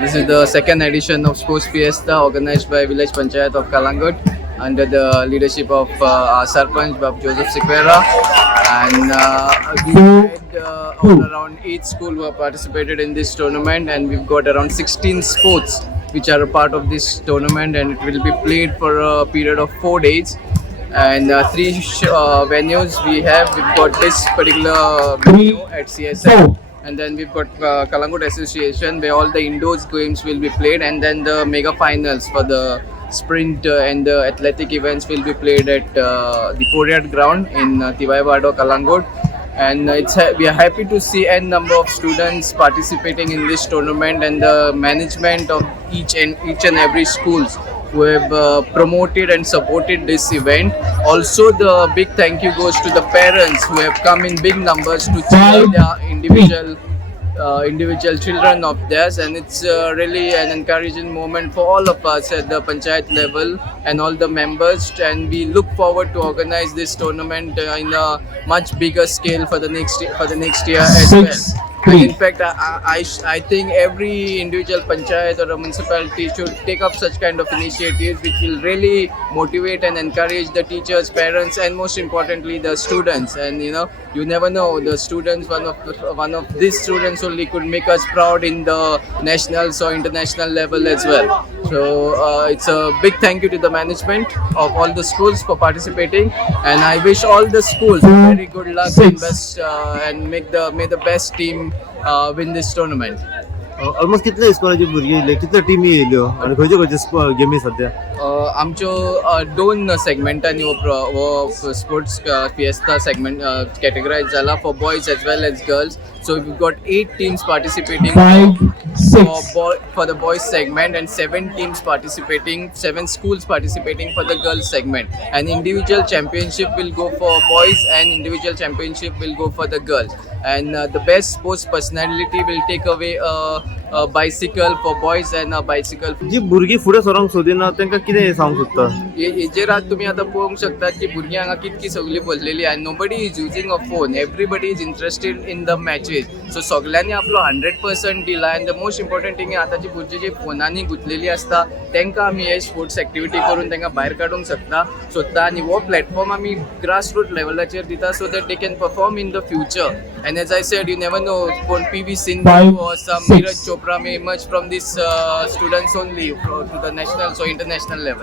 This is the second edition of Sports Fiesta organized by Village Panchayat of Kalangut under the leadership of our Sarpanch, Bab Joseph Siqueira. And we had all around 8 schools who have participated in this tournament, and we've got around 16 sports which are a part of this tournament, and it will be played for a period of 4 days. And three venues we have. We've got this particular venue at CSL, and then we've got Kalangut Association where all the indoors games will be played, and then the mega finals for the sprint and the athletic events will be played at the Poriat ground in Tivaivado, Kalangut. And we are happy to see n number of students participating in this tournament, and the management of each and every schools who have promoted and supported this event. Also, the big thank you goes to the parents who have come in big numbers to cheer their individual children of theirs, and it's really an encouraging moment for all of us at the panchayat level and all the members, and we look forward to organize this tournament in a much bigger scale for the next year as well. And in fact, I think every individual panchayat or a municipality should take up such kind of initiatives which will really motivate and encourage the teachers, parents, and most importantly the students. And you never know, the students, one of these students only could make us proud in the nationals or international level as well. So it's a big thank you to the management of all the schools for participating, and I wish all the schools very good luck and best, and may the best team win this tournament. Almost कितले इस्कॉलाचे भुरगे येयले, कितले टीमी येयल्यो आनी खंयचे खंयचे गेमी सध्या? आमच्यो 2 सेगमेंटांनी हो स्पोर्ट्स फिएस्ता सेगमेंट कॅटेगरायज जाला for boys as well as girls. So we've got 8 teams participating for the boys segment, and 7 teams participating, 7 schools participating for the girls segment. An individual championship will go for boys and individual championship will go for the girls. And the best sports personality will take away a bicycle for boys and a bicycle. जी भुरगीं फुडें सरोंक सोदिना तांकां कितें सांगूंक सोदता? हेजेर तुमी आतां पळोवंक शकतात की भुरगीं हांगा कितकी सगळीं भरलेली आनी nobody is using a phone. Everybody is interested in the matches. So सगळ्यांनी आपलो 100% दिला. And the most important thing आतांची भुरगीं जी फोनांनी गुंतलेली आसता तांकां आमी हे स्पोर्ट्स एक्टिविटी करून तांकां भायर काडूंक सोदता आनी हो प्लॅटफॉर्म आमी ग्रास रूट लेवलाचेर दिता so that they can perform in the future. And as I said, you never know, PV Sindhu or some Neeraj Chopra may emerge from these students only to the national or international level.